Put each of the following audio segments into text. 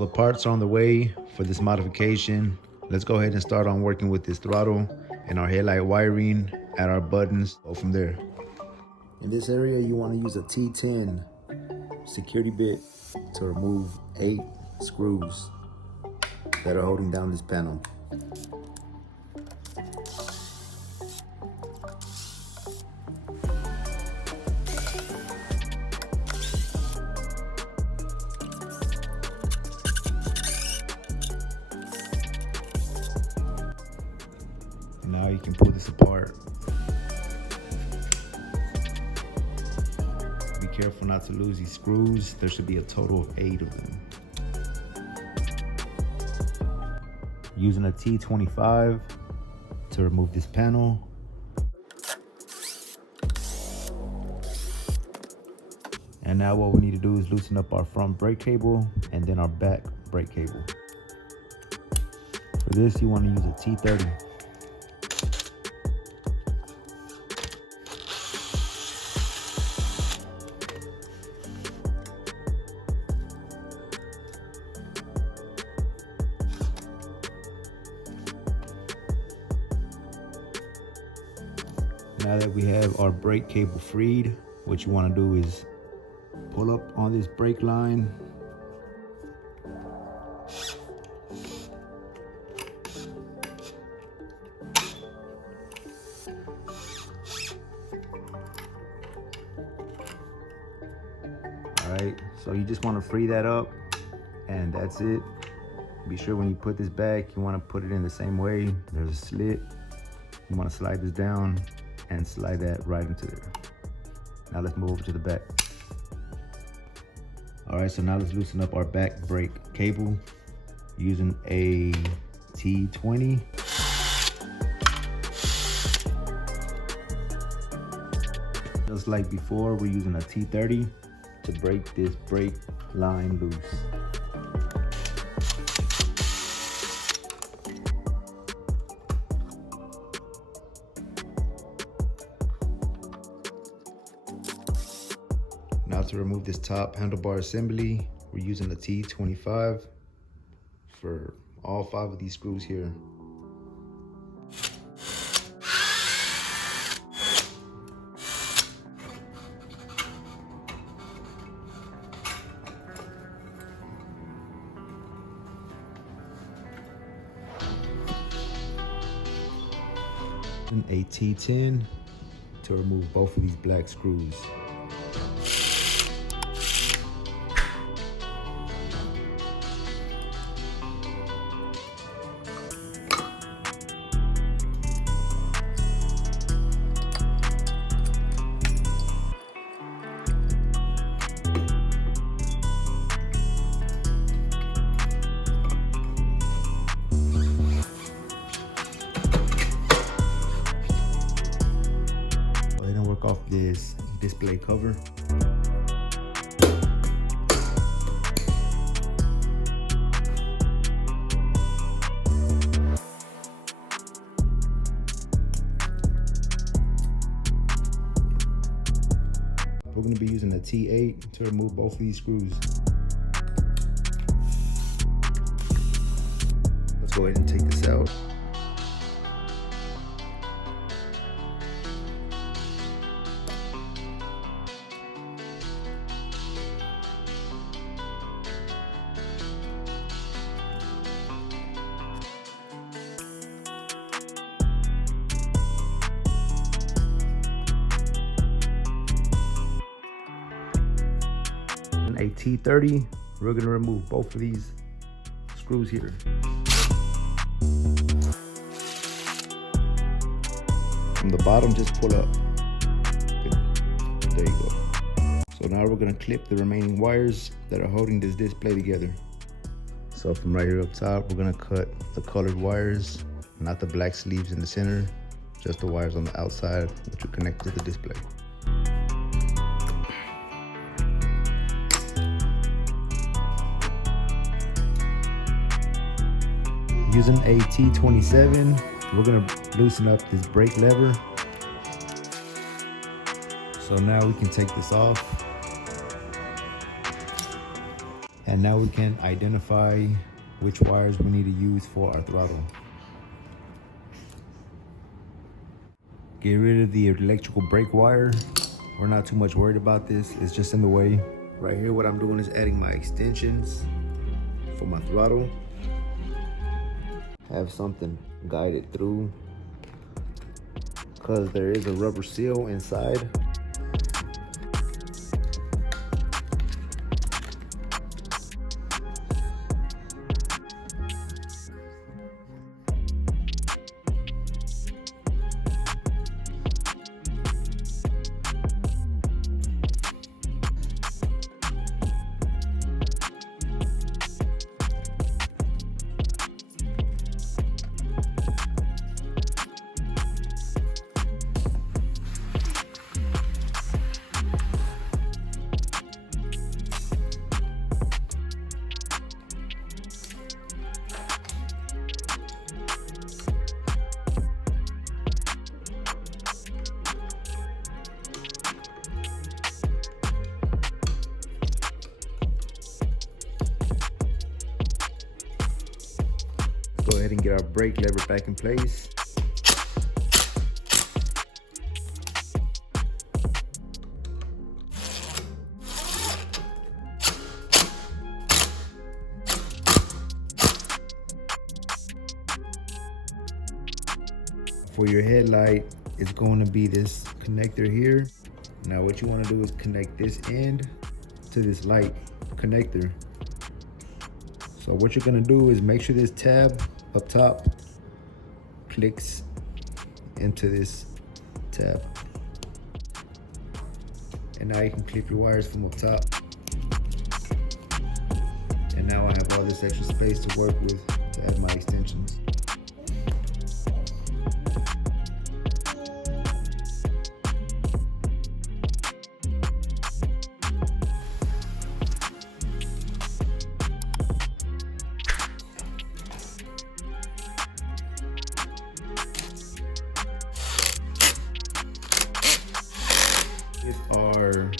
All the parts are on the way for this modification. Let's go ahead and start on working with this throttle and our headlight wiring, add our buttons, go from there. In this area, you want to use a T10 security bit to remove 8 screws that are holding down this panel. Now you can pull this apart. Be careful not to lose these screws. There should be a total of 8 of them. Using a T25 to remove this panel. And now what we need to do is loosen up our front brake cable and then our back brake cable. For this, you want to use a T30. Now that we have our brake cable freed, what you want to do is pull up on this brake line. Alright, so you just want to free that up and that's it. Be sure when you put this back, you want to put it in the same way. There's a slit. You want to slide this down and slide that right into there. Now let's move over to the back. All right, so now let's loosen up our back brake cable using a T20. Just like before, we're using a T30 to break this brake line loose. Now to remove this top handlebar assembly, we're using a T25 for all 5 of these screws here. And a T10 to remove both of these black screws. Off this display cover. We're going to be using a T8 to remove both of these screws. Let's go ahead and take this out. A T30, we're going to remove both of these screws here. From the bottom, just pull up. There you go. So now we're going to clip the remaining wires that are holding this display together. So from right here up top, we're going to cut the colored wires, not the black sleeves in the center, just the wires on the outside which will connect to the display. Using a T27, we're gonna loosen up this brake lever. So now we can take this off. And now we can identify which wires we need to use for our throttle. Get rid of the electrical brake wire. We're not too much worried about this. It's just in the way. Right here, what I'm doing is adding my extensions for my throttle. Have something guided through, because there is a rubber seal inside. Go ahead and get our brake lever back in place. For your headlight, it's going to be this connector here. Now what you want to do is connect this end to this light connector. So what you're gonna do is make sure this tab up top clicks into this tab. And now you can clip your wires from up top. And now I have all this extra space to work with to add my extensions. With our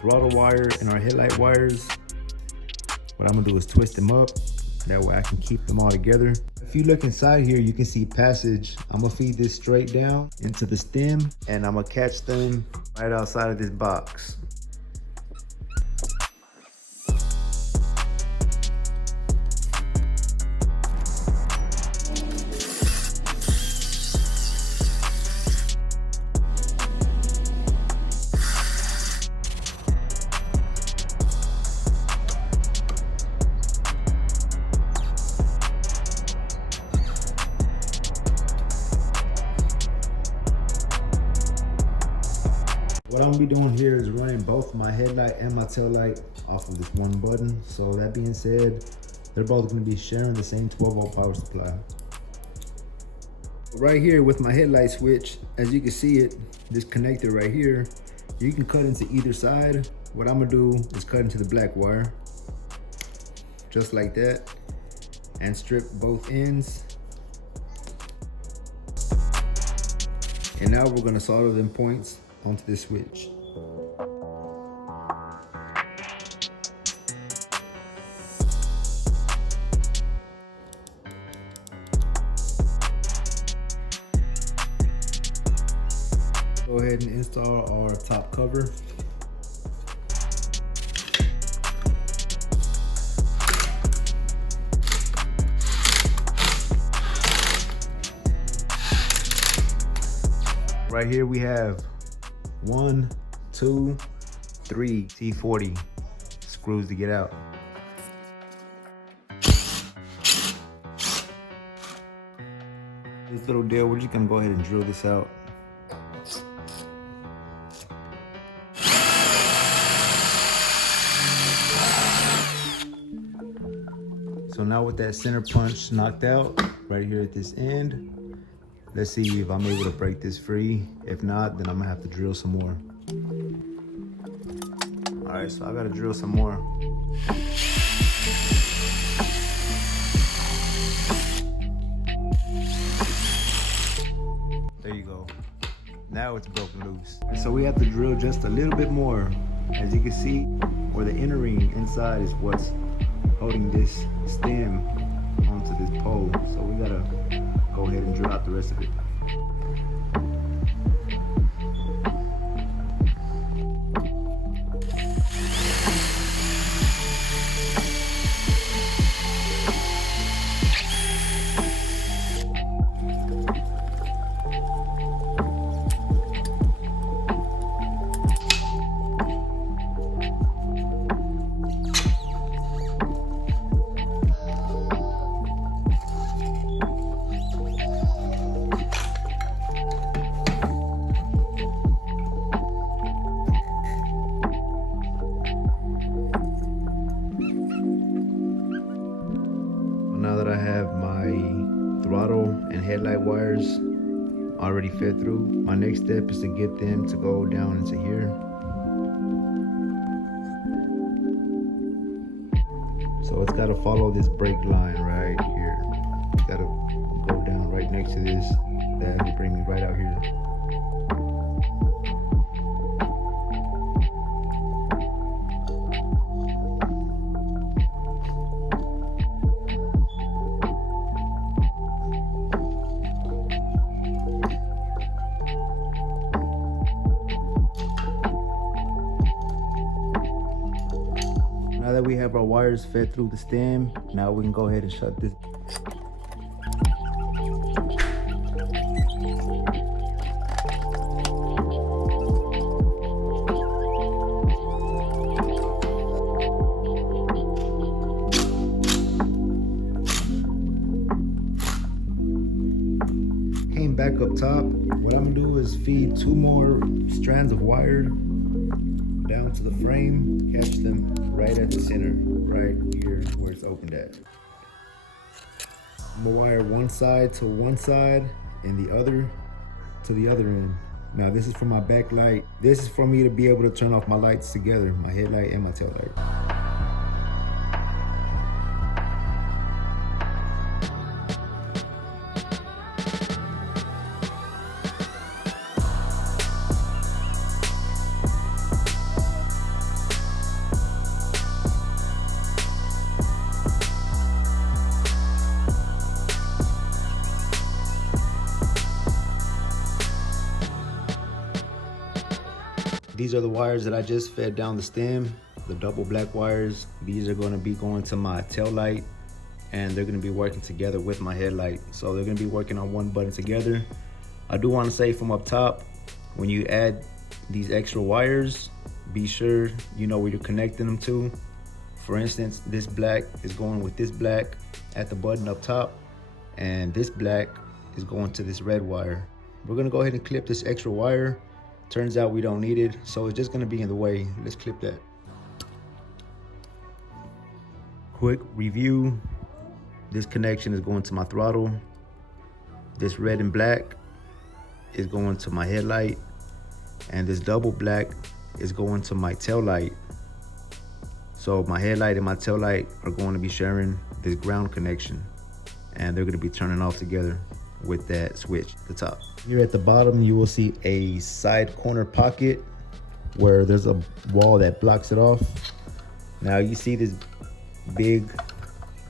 throttle wire and our headlight wires, what I'm gonna do is twist them up. That way I can keep them all together. If you look inside here, you can see passage. I'm gonna feed this straight down into the stem, and I'm gonna catch them right outside of this box. What I'm gonna be doing here is running both my headlight and my tail light off of this one button. So that being said, they're both gonna be sharing the same 12-volt power supply. Right here with my headlight switch, as you can see it, this connector right here, you can cut into either side. What I'm gonna do is cut into the black wire, just like that, and strip both ends. And now we're gonna solder them points onto this switch. Go ahead and install our top cover. Right here we have 1, 2, 3 T40 screws to get out. This little deal, we're just gonna go ahead and drill this out. So now with that center punch knocked out right here at this end, let's see if I'm able to break this free. If not, then I'm gonna have to drill some more. All right, so I gotta drill some more. There you go. Now it's broken loose. So we have to drill just a little bit more. As you can see, where the inner ring inside is what's holding this stem onto this pole. So we gotta go ahead and drill out the rest of it. Now that I have my throttle and headlight wires already fed through, my next step is to get them to go down into here. So it's got to follow this brake line right here. It's got to go down right next to this. That will bring me right out here. Now that we have our wires fed through the stem, now we can go ahead and shut this. Came back up top. What I'm gonna do is feed 2 more strands of wire down to the frame, catch them right at the center, right here where it's opened at. I'm gonna wire one side to one side and the other to the other end. Now this is for my backlight. This is for me to be able to turn off my lights together, my headlight and my tail light. These are the wires that I just fed down the stem, the double black wires. These are going to be going to my tail light, and they're going to be working together with my headlight. So they're going to be working on one button together. I do want to say from up top, when you add these extra wires, be sure you know where you're connecting them to. For instance, this black is going with this black at the button up top, and this black is going to this red wire. We're going to go ahead and clip this extra wire. Turns out we don't need it, so it's just gonna be in the way. Let's clip that. Quick review. This connection is going to my throttle. This red and black is going to my headlight. And this double black is going to my tail light. So my headlight and my tail light are going to be sharing this ground connection, and they're gonna be turning off together with that switch at the top. Here at the bottom, you will see a side corner pocket where there's a wall that blocks it off. Now you see this big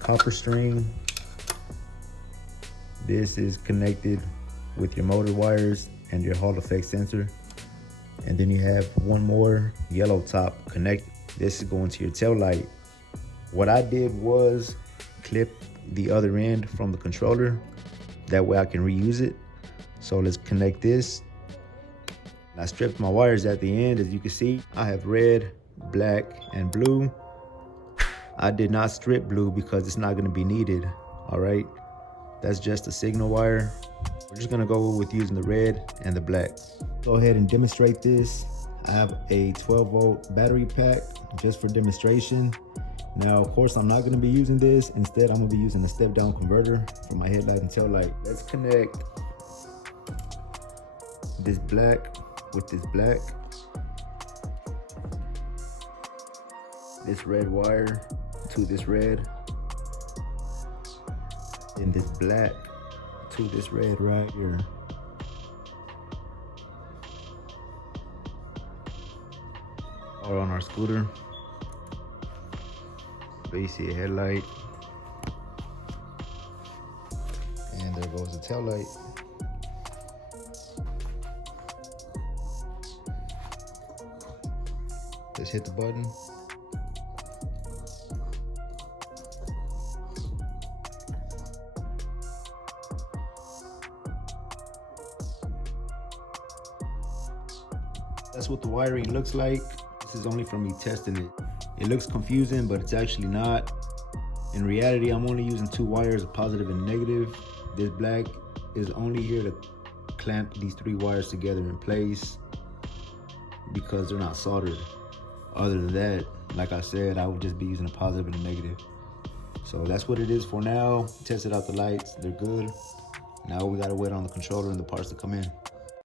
copper string. This is connected with your motor wires and your Hall effect sensor. And then you have one more yellow top connected. This is going to your tail light. What I did was clip the other end from the controller. That way I can reuse it. So let's connect this. I stripped my wires at the end. As you can see, I have red, black, and blue. I did not strip blue because it's not gonna be needed, all right? That's just a signal wire. We're just gonna go with using the red and the black. Go ahead and demonstrate this. I have a 12-volt battery pack just for demonstration. Now, of course, I'm not gonna be using this. Instead, I'm gonna be using a step-down converter for my headlight and tail light. Let's connect this black with this black. This red wire to this red. And this black to this red right here. Or on our scooter. So you see a headlight. And there goes the tail light. Just hit the button. That's what the wiring looks like. This is only from me testing it. It looks confusing, but it's actually not. In reality, I'm only using 2 wires, a positive and negative. This black is only here to clamp these 3 wires together in place because they're not soldered. Other than that, like I said, I would just be using a positive and a negative. So that's what it is for now. Tested out the lights, they're good. Now we gotta wait on the controller and the parts to come in.